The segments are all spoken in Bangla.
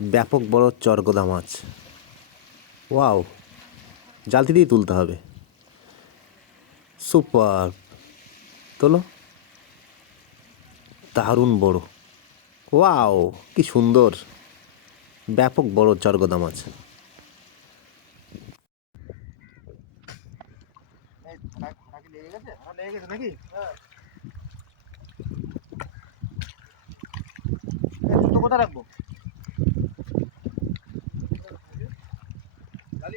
ব্যাপক বড় চরগোদা মাছ। ওয়াও, জালতি দিয়ে তুলতে হবে। সুপার, তোলো। দারুণ বড়। ওয়াও, কি সুন্দর ব্যাপক বড় চরগোদা মাছ। জুতো কোথায় রাখবো?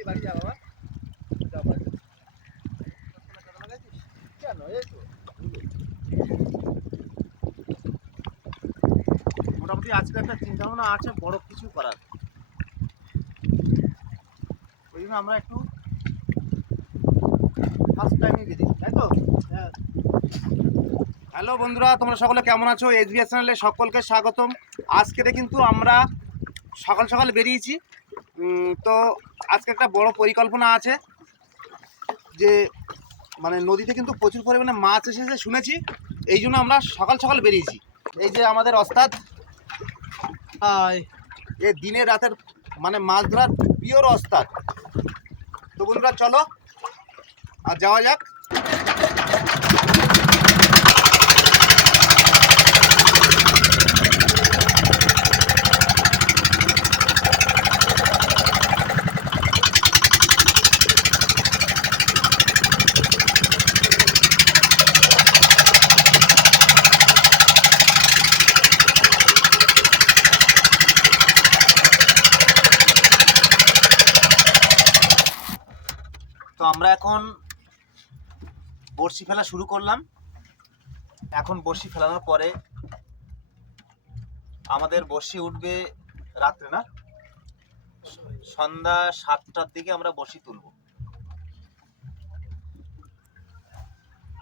বাড়ি যা বাবা, কেন মোটামুটি আজকে একটা চিন্তা ভাবনা আছে বড় কিছু করার, ওই জন্য আমরা একটু ফার্স্ট টাইমে বেরিয়েছি, তাই তো? হ্যাঁ। হ্যালো বন্ধুরা, তোমরা সকলে কেমন আছো? এসবিএস চ্যানেলে সকলকে স্বাগতম। আজকে কিন্তু আমরা সকাল সকাল বেরিয়েছি। তো আজকে একটা বড় পরিকল্পনা আছে যে মানে নদীতে কিন্তু প্রচুর পরিমাণে মাছ এসেছে শুনেছি, এই জন্য আমরা সকাল সকাল বেরিয়েছি। এই যে আমাদের ওস্তাদ, এ দিনের রাতের মানে মাছ ধরার পিওর ওস্তাদ। তো বন্ধুরা চলো আর যাওয়া যাক। তো আমরা এখন বড়শি ফেলা শুরু করলাম। এখন বড়শি ফেলানোর পরে আমাদের বড়শি উঠবে রাত্রে, না সন্ধ্যা 7টার দিকে আমরা বড়শি তুলব।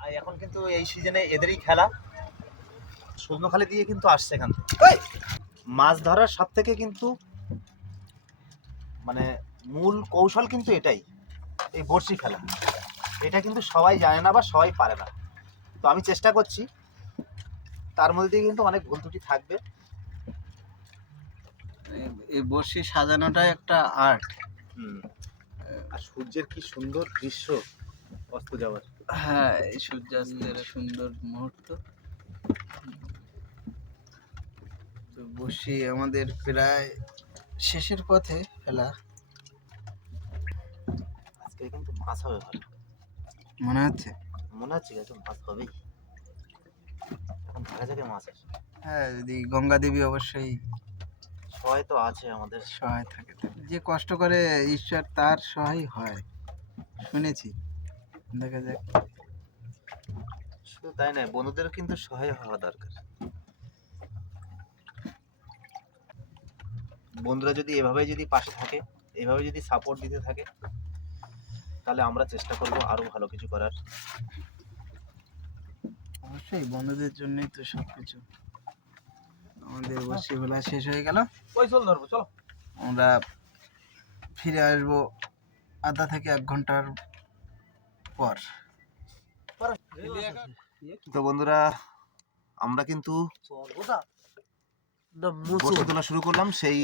আর এখন কিন্তু এই সিজনে এদেরই খেলা। সজনখালি দিয়ে কিন্তু আসছে এখান থেকে। মাছ ধরার সব থেকে কিন্তু মানে মূল কৌশল কিন্তু এটাই, এই বড়শি ফেলা। এটা কিন্তু সবাই জানে না বা সবাই পারে না। তো আমি চেষ্টা করছি, তার মধ্যে দিয়ে কিন্তু অনেক ভুল ত্রুটি থাকবে। এই বড়শি সাজানোটা একটা আর্ট। আর সূর্যের কি সুন্দর দৃশ্য অস্ত যাওয়ার। হ্যাঁ, এই সূর্যাস্তের সুন্দর মুহূর্ত। তো বড়শি আমাদের প্রায় শেষের পথে ফেলা। আজকে কিন্তু মাছ হবে ভালো মনে হচ্ছে। কিন্তু মাছ হবেই। এখন ধারে থেকে মাছ আসে। হ্যাঁ, যদি গঙ্গা দেবী অবশ্যই সবাই তো আছে আমাদের সহায় থাকে। যে কষ্ট করে ঈশ্বর তার সহায় হয়, শুনেছি। দেখা যাক। শুধু তাই নয়, বন্ধুদের কিন্তু সহায় হওয়া দরকার। বন্ধুরা যদি এভাবে যদি পাশে থাকে, এভাবে যদি সাপোর্ট দিতে থাকে, তাহলে আমরা চেষ্টা করব আরো ভালো কিছু করার। অবশ্যই বন্ধুদের জন্যই তো সবকিছু। আমাদের বড়শি ফেলা শেষ হয়ে গেল। ওই চল ধরবো, চলো। আমরা ফিরে আসবো আধা থেকে 1 ঘন্টার পর। তো বন্ধুরা, আমরা কিন্তু বড়শি তোলা শুরু করলাম। সেই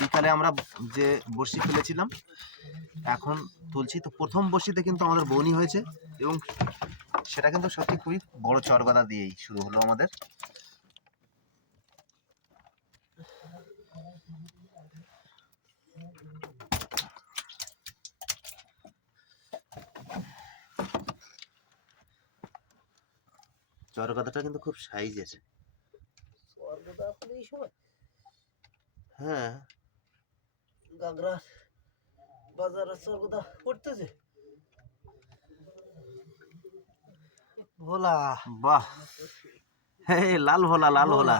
বিকালে আমরা যে বড়শি ফেলেছিলাম এখন তুলছি। তো প্রথম বড়শিতে কিন্তু আমাদের বউনি হয়েছে, এবং সেটা কিন্তু সত্যি খুবই বড় চরগদা দিয়েই শুরু হলো আমাদের। চরগদাটা কিন্তু খুব সাইজ আছে। হ্যাঁ, গাগরা বাজারে চরগোদা পড়তেছে। ভোলা, বাহ, হে লাল ভোলা, লাল ভোলা।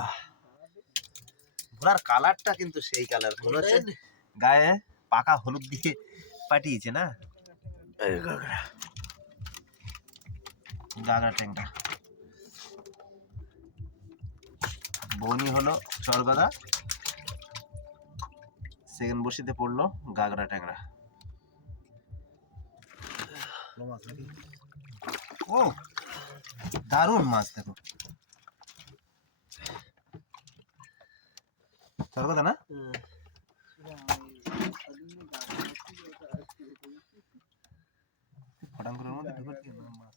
ভোলার কালারটা কিন্তু সেই কালার, মনে হচ্ছে গায়ে পাকা হলুদ দিয়ে পাঠিয়েছে না। গাগরা ট্যাংরা বনি হলো চরগদা, সেকেন্ড বসিতে পড়লো গাগরা ট্যাংরা। ও দারুণ মাছ, দেখো। সরকদা না? ফটাং করে ওর মধ্যে ঢুকে দিয়ে মাছ।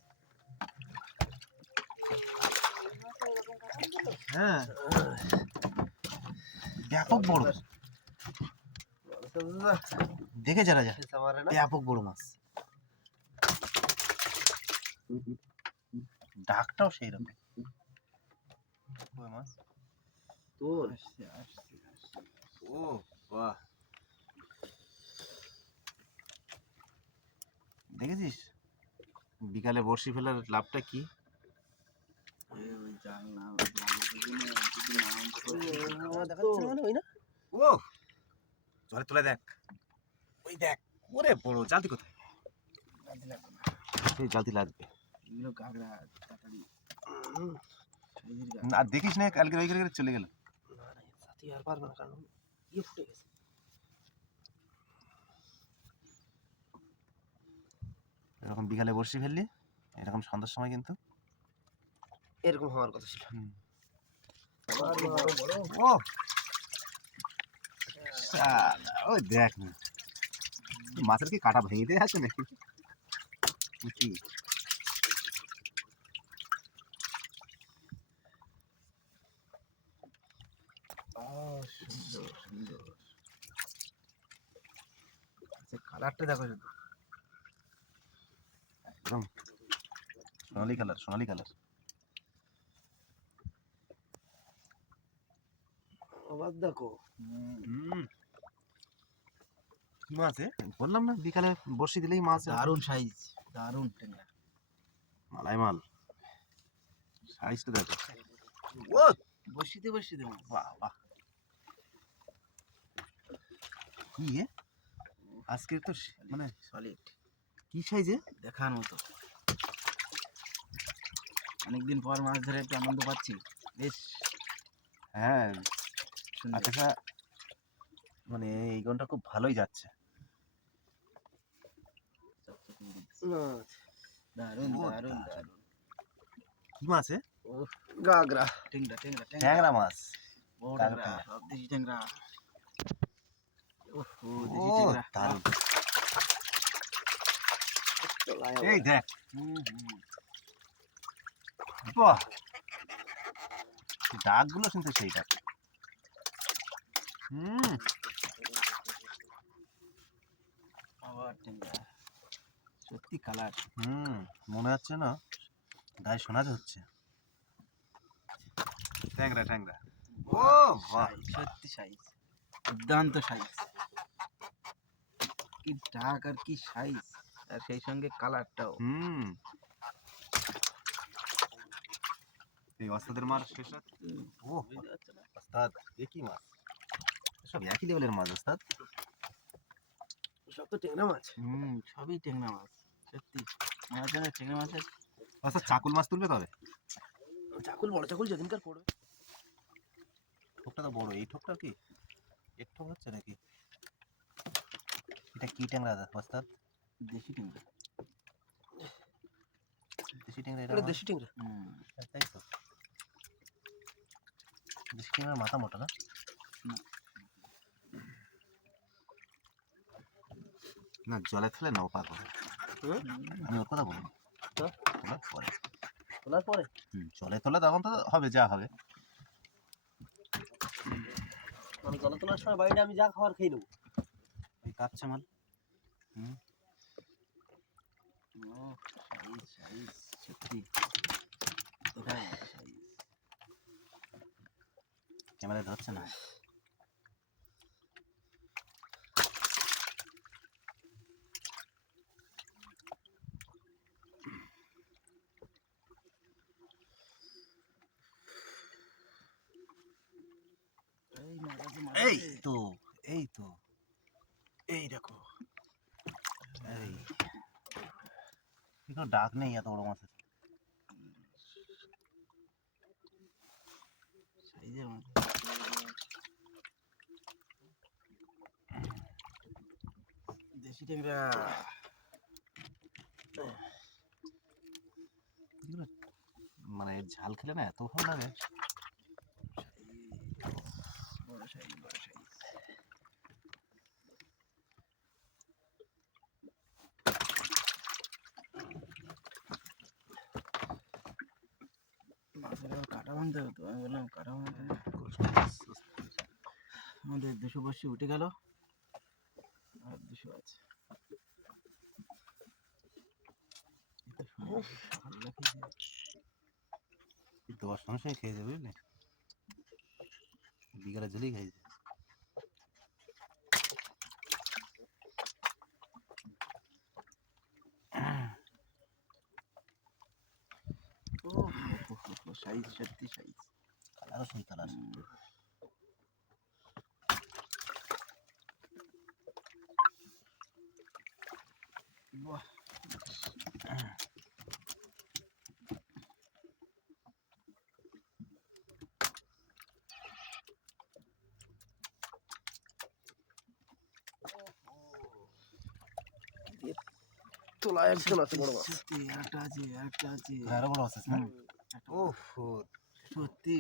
হ্যাঁ, ব্যাপক বড়, দেখে যারা যা ব্যাপক বড় মাছ। ডাকটাও সেই রকম মাছ। তোর ও বাহ, দেখেছিস বিকালে বড়শি ফেলার লাভটা কি? ও জলে তোলা দেখ, ওই দেখ, ওরে বড় জালতি কোথায়? সেই জালতি লাগবে। এগুলো কাঁকড়া তাড়াতাড়ি আর দেখিস না কালকে ওই করে চলে গেল। আর পারবে না কারণ ইয়ে ফুটে গেছে। এরকম বিকালে বড়শি ফেললি এরকম সন্ধ্যার সময় কিন্তু এরকম হওয়ার কথা ছিল। ও শালা, ওই দেখ না মাছের কি কাটা ভেঙে দিয়ে আছে নাকি কি? সুন্দর সুন্দর কালারটা দেখো শুধু, একদম সোনালি কালার, সোনালি কালার। আবার দেখো কি মাছ বললাম না বিকালে বড়শি দিলেই মাছ। দারুণ সাইজ, দারুণ টেঙ্গা, মালাই মাল, সাইজটা দেখো। ও বসিতে বসিতে মাছ। বাহ বাহ, কি আজকে তো মানে সলিড, কি সাইজে দেখার মতো। অনেকদিন পর মাছ ধরে একটু আনন্দ পাচ্ছি বেশ। হ্যাঁ, সুন্দর। আচ্ছা মানে এই গনটা খুব ভালোই যাচ্ছে। দারুণ ও দারুণ দারুণ। দারুণ। কি মাছ গাগরা টেংরা টেংরা ট্যাংরা মাছ। বড় কালো টেংরা, ট্যাংরা। সব দেশি টেংরা। ওহ ও দেশি টেংরা, দারুণ। এই দেখ, বাহ, ডাকগুলো শুনতে সেই ডাক। আবার টেংরা, সত্যি কালার। মনে হচ্ছে না গায়ে শোনা হচ্ছে। ট্যাংরা ট্যাংরা, ও বাহ, সত্যি সাইজ, দুর্দান্ত সাইজ। কি ডাক আর কি সাইজ, আর সেই সঙ্গে কালারটাও। এই ওস্তাদের মার শেষ রাত। ও ওস্তাদ, এ কি মাছ? সব একই লেভেলের মাছ ওস্তাদ। সব তো টেংরা মাছ। সবই টেংরা মাছ, সত্যি মনে হচ্ছে না টেংরা মাছের। ওস্তাদ চাকুল মাছ তুলবে কবে? চাকুল, বড় চাকুল যেদিনকার পড়বে। ঠোকটা তো বড়, এই ঠোকটা কি এর ঠোক হচ্ছে নাকি? এটা কি ট্যাংরা ওস্তাদ? দেশি টেংরা, দেশি ট্যাংরা এটা এটা? দেশি টেংরা। তাই তো, দেশি ট্যাংরার মাথা মোটা না? না জলে ফেলে না ও পার করে। আমি ওর কথা বলবো তোলার পরে। তোলার পরে জলে তোলা তখন তো হবে যা হবে। মানে জলে তোলার সময় বাড়িটা আমি যা খাবার খেয়ে নেবো। এই কাঁপছে মাল। ও সাইজ সাইজ সত্যি দেখার মতো সাইজ। ক্যামেরায় ধরছে না। এই তো, এই তো, এই দেখো, এই কোনো ডাক নেই এত বড় মাছের। সাইজের মতো দেশি টেংরা। মানে ঝাল খেলে না এত ভালো লাগে। বড় সাইজ বড় তো আমি বললাম কাটা হবে না। আমাদের 280 উঠে গেল আর 200 আছে। এটা সকালবেলা খেয়েছি। দশ মানুষই খেয়ে যাবে বুঝলি, বিকালে জলই খাইছে। ও সাইজ সত্যি সাইজ। কালারও সেই কালার। বাহ, তোলা একজন আছে বড় মাছ। সত্যি একটা আছে, একটা আছে। আরো বড় আছে না? একটা ওহ সত্যি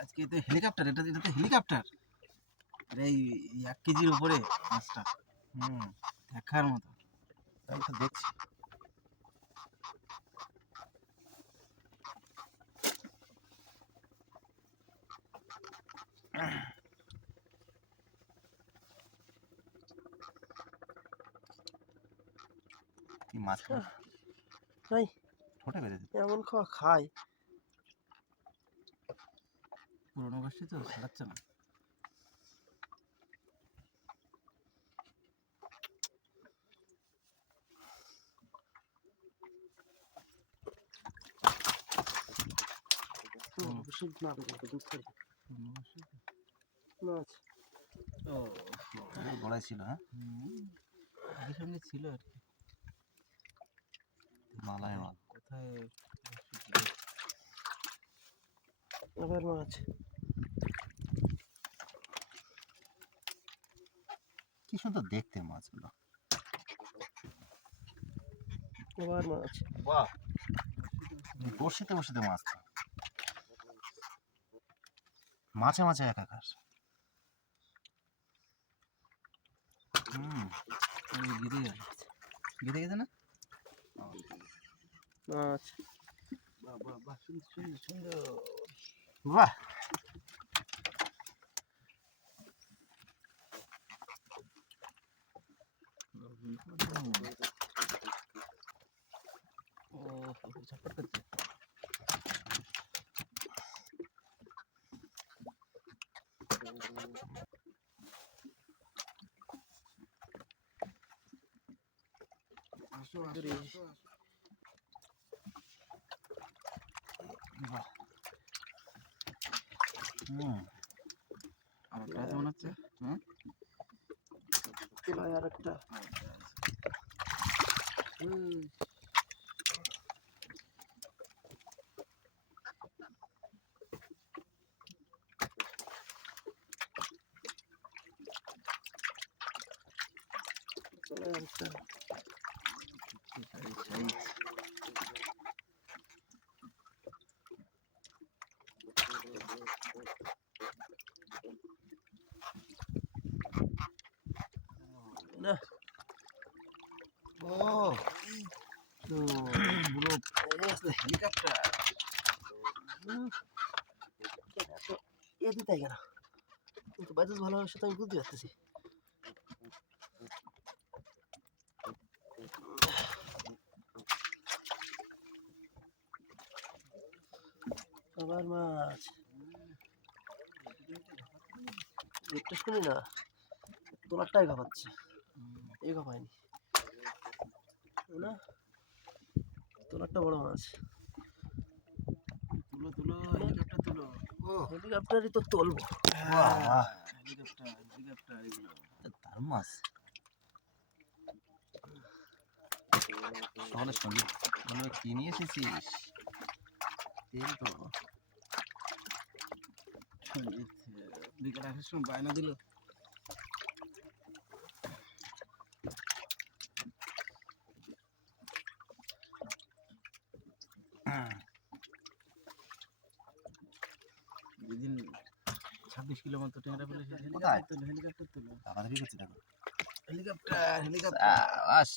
আজকে তো হেলিকপ্টার, এটা তো হেলিকপ্টার। এই 1 কেজির উপরে মাছটা, দেখার মতো। তাই তো দেখছি। কি মাছ নাই ঠোঁটে বেঁধেছে। এমন খাওয়া খায়। পুরোনো বয়সী তো ছাড়াচ্ছে না। মাছ বড়াই ছিল, হ্যাঁ একই সঙ্গে ছিল আর কি। মালাই মাল। কোথায় আবার মাছ। কি সুন্দর দেখতে মাছগুলো। আবার মাছ। বাহ, বসিতে বসিতে মাছ তো। মাছে মাছে একাকার। গিরে গেল, গিরে গেছে না মাছ। বাহ বাহ, সুন্দর সুন্দর সুন্দর। বাহ, ও ঝটপট করছে। আসো আসো আসো আসো। বাহ। আর একটা আছে মনে হচ্ছে। হুম, তোলায় আর একটা। তোলায় আর একটা। সাইজ না ও তো পুরো হেলিকপ্টার। এ দিতে গেল কিন্তু বাইরে ভালো হবে সেটা আমি বুঝতে পারতেছি। আবার মাছ। একটু শুনি না, তোলারটাই ঘাপাচ্ছে, এ ঘাপায়নি না। তোলারটা বড় মাছ। তুলো তুলো হেলিকপ্টার তুলো। হেলিকপ্টারই তো তুলবো। বাহ বাহ, হেলিকপ্টার হেলিকপ্টার এগুলো দারুণ মাছ। সকালে সঞ্জিত বলবে কি নিয়ে এসেছিস? তেল তো। সঞ্জিত বিকেল 8টার সময় বায়না দিল, যেদিন 26 কিলো মতো ট্যাংরা ফেলে সে হেলিকপ্টার তুলো হেলিকপ্টার তুলো দাদাদারি করছে দেখো। Helicopter helicopter. সাবাস,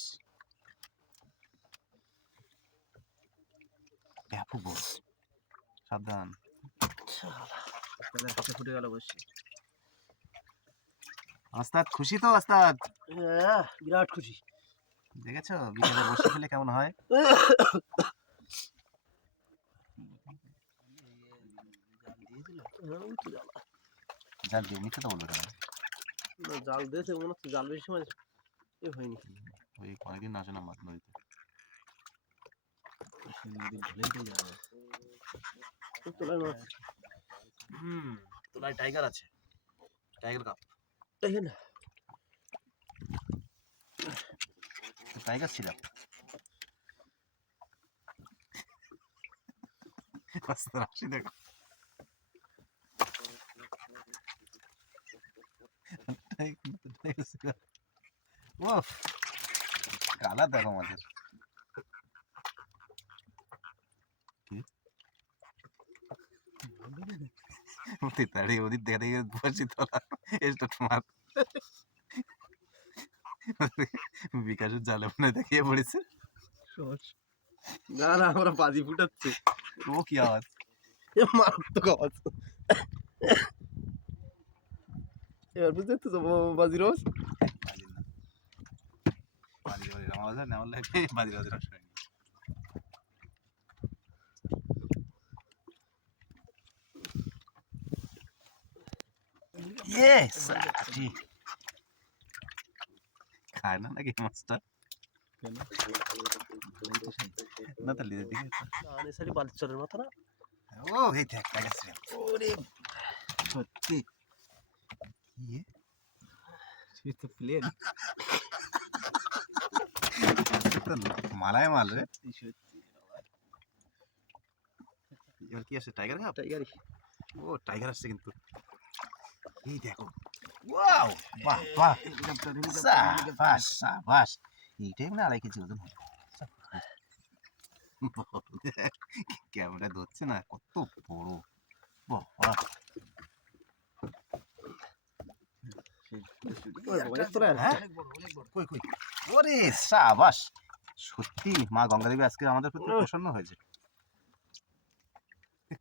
ব্যাপক বড়। সাবধান। তাহলে হাতে ফুটে গেল বসে। ওস্তাদ খুশি তো ওস্তাদ? হ্যাঁ বিরাট খুশি। দেখেছো বিকেলে বসে ফেলে কেমন হয়? জাল দিয়ে মিথ্যে তো বলবে কেন? জাল দিয়েছে মনে হচ্ছে, জাল বেশি সময় এ হয়নি। ওই অনেকদিন আসে না মাছ নদীতে। নদীর ঢলেই যাবে। তোলায় মাছ তোলায় টাইগার আছে, টাইগার কাপ। এখানে টাইগার ছিল। রাশি দেখো, ওফ কালার দেখো আমাদের। তাড়ি ওদিক দেখে দেখে বসি তোলা এসটা তোমার বিকাশের জালে মনে দেখিয়ে পড়েছে। না না আমরা বাজি ফুটাচ্ছে। ও কি আওয়াজ? মারাত্মক আওয়াজ। এবার বুঝতে পারছো বাজির আওয়াজ? বাজির না, বাজির বাজির আওয়াজ হয় না, বললে বাজির বাজির আওয়াজ হয়নি। ইয়েস খায় না নাকি মাছটা? না তাহলে দিকে সারি বালিচরের মতো না। ও এই দেখ টাইগার ছিল। ওরে সত্যি ইয়ে সে তো প্লেন। মালায় মাল রে। সত্যি এবার কি আছে? Tiger cup? টাইগারই। ও টাইগার আসছে কিন্তু। এই দেখো, ওয়াও, বাহ বাহ, হেলিকপ্টার সাবাস সাবাস। এইটাই মানে 2.5 কেজি ওজন হবে। ক্যামেরা ধরছে না, কত বড়। বাহ বাহ। হ্যাঁ? কই কই? ওরে সাবাস। সত্যি মা গঙ্গা দেবী আজকে আমাদের প্রতি প্রসন্ন হয়েছে।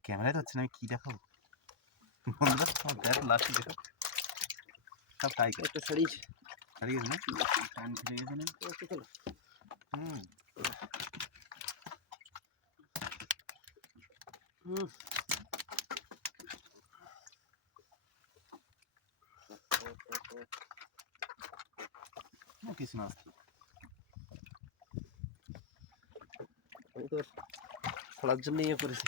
ক্যামেরায় ধরছে না, আমি কি দেখাবো বন্ধুরা? আমার দেখ লাস্টে দেখো, সব টাইগার। একটা শাড়ি হারিয়ে গেছে না? টান খেলে গেছে না? হুম হুম কিছু না। আমি তো ছড়ার জন্য ইয়ে করেছি।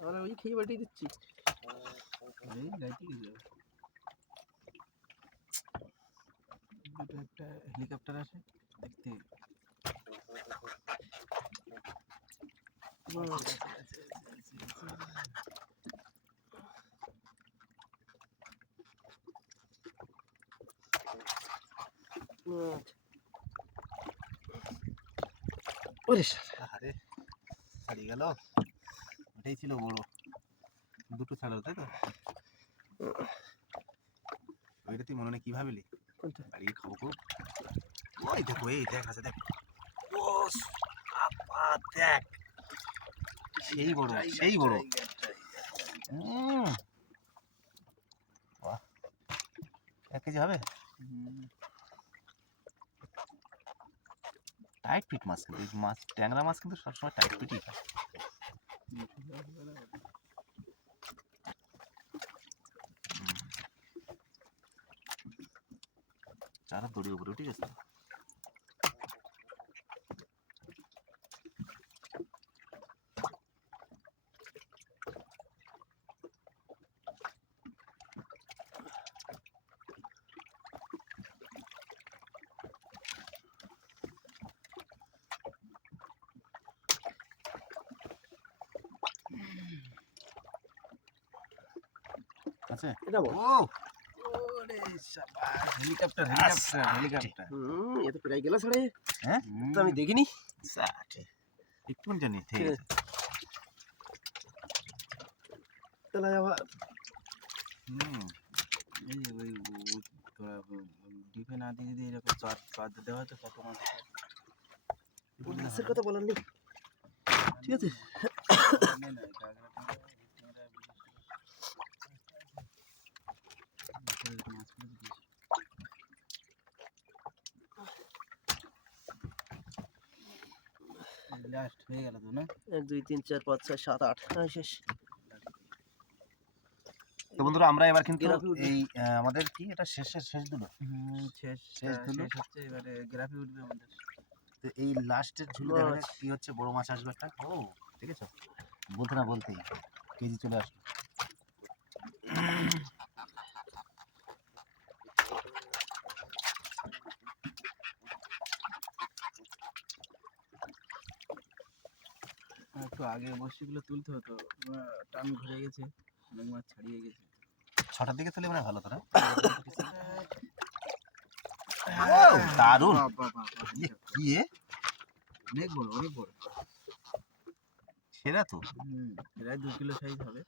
আমরা ওই খেয়ে বাটিয়ে দিচ্ছি। এই গাইতে গেছে। দুটো একটা হেলিকপ্টার আছে দেখতে। ওরে আরে হারিয়ে গেল। ওটাই ছিল বড়, দুটো ছাড়া, তাই তো? ওইটা তুই মনে নেই কি ভাবলি? কোনটা? বাড়িয়ে খাবো খুব। ওই দেখো, এই দেখ আছে, দেখ। ও আপা দেখ, সেই বড়, সেই বড়। বাহ, 1 কেজি হবে। টাইট ফিট মাছ, কিন্তু এই মাছ, ট্যাংরা মাছ কিন্তু সবসময় টাইট ফিটই খায়। চারা দড়ির উপরে উঠে গেছে। আছে এটা বল। ও ওরে শাবাশ, হেলিকপ্টার হেলিকপ্টার হেলিকপ্টার। এ তো প্রায় গেল ছাড়ে। হ্যাঁ তো আমি দেখিনি। সাঠে একটু জানি ঠিক আছে। তাহলে আবার হুম এই যে ওই তোরা ডিপে না দিয়ে যদি এরকম চার চার দেওয়া হতো কত মাছ। মাছের কথা বলার নেই। ঠিক আছে। লাস্ট হয়ে গেল তো না? 1 2 3 4 5 6 7 8 শেষ। তো বন্ধুরা আমরা এবার কিন্তু গ্রাফি উঠবে। এই আমাদের কি এটা শেষ দুলো। শেষ শেষ দুলো। শেষ হচ্ছে, এবারে গ্রাফি উঠবে আমাদের। তো এই লাস্টের ঝুলে দেখা যাক কি হচ্ছে। বড় মাছ আসবে একটা। ও ঠিক আছে, বলতে না বলতেই কেজি চলে আসলো। একটু আগে বসিগুলো তুলতে হতো, টান ঘুরে গেছে, অনেক মাছ ছাড়িয়ে গেছে। 6টার দিকে তুলে মানে ভালো তো না? দারুণ। কি এ? অনেক বড়, অনেক বড়। সেরা তো। প্রায় 2 কিলো সাইজ হবে।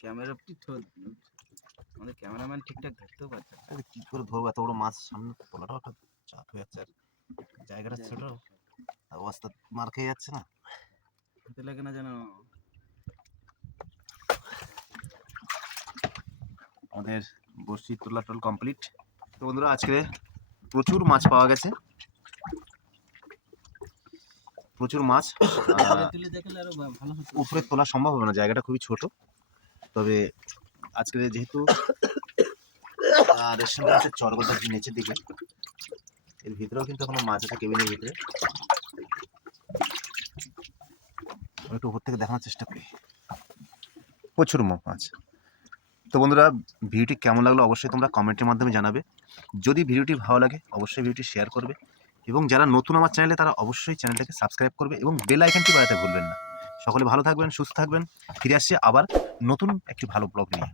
ক্যামেরা আমাদের ক্যামেরাম্যান ঠিকঠাক ধরতেও পারছে না। কি করে ধরবো এত বড় মাছ সামনে? তোলাটাও একটা চাপ হয়ে যাচ্ছে, আর জায়গাটা ছোট, অবস্থা মার খেয়ে যাচ্ছে না। হাতে লাগে না যেন। আমাদের বড়শি তোলা টোল কমপ্লিট। তো বন্ধুরা আজকে প্রচুর মাছ পাওয়া গেছে, প্রচুর মাছ। তুলে দেখলে আরো ভালো হতো। উপরে তোলা সম্ভব হবে না, জায়গাটা খুবই ছোট। তবে আজকে যেহেতু রেস্টুরেন্ট আছে চরগোদার নিচের দিকে, এর ভিতরেও কিন্তু এখনো মাছ আছে কেবিনের ভিতরে। একটু উপর থেকে দেখানোর চেষ্টা করি, প্রচুর মাছ। তো বন্ধুরা ভিডিওটি কেমন লাগলো অবশ্যই তোমরা কমেন্টের মাধ্যমে জানাবে। যদি ভিডিওটি ভালো লাগে অবশ্যই ভিডিওটি শেয়ার করবে, এবং যারা নতুন আমার চ্যানেলে তারা অবশ্যই চ্যানেলটাকে সাবস্ক্রাইব করবে এবং বেল আইকনটি বাজাতে ভুলবেন না। সকলে ভালো থাকবেন, সুস্থ থাকবেন। ফিরে আসছে আবার নতুন একটি ভালো ব্লগ নিয়ে।